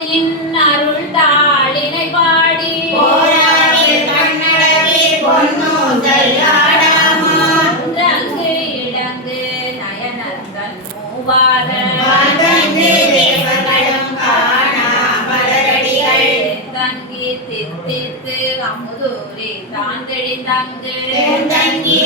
அருள் தாளினை பாடி ஒன்றங்கு இடங்கு நயனந்தன் மூவார தங்கி தித்தித்து அமுதூரி தான் தெளிந்தங்கு போந்தங்கு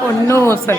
ഒന്നും മോശം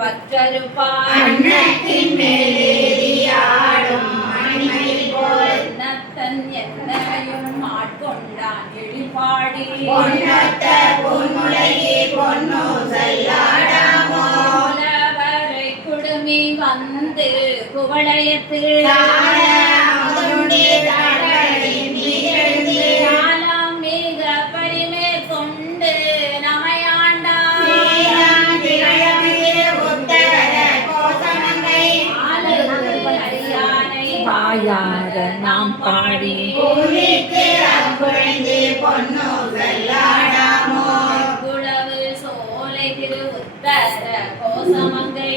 பாவங்கள் பற்றறுப்பாய் நத்தன் என்னையும் ஆட்கொண்டான் எழிபாடி புலவரை குடுமி வந்து குவளையத்து காலம் வாயார நாம் பாடி. குளவு சோலை திரு உத்தர கோசமங்கை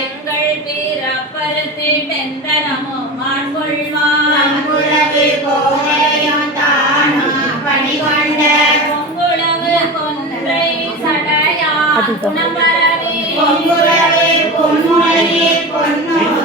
எங்கள் பிறப்பருத்தி பெந்தனமும் மாண்கொள்வான். பொங்குளவு கொன்றை சடையா. அதுதான். குணமரவி பொன்முறையே பொன்முறையே பொன்னு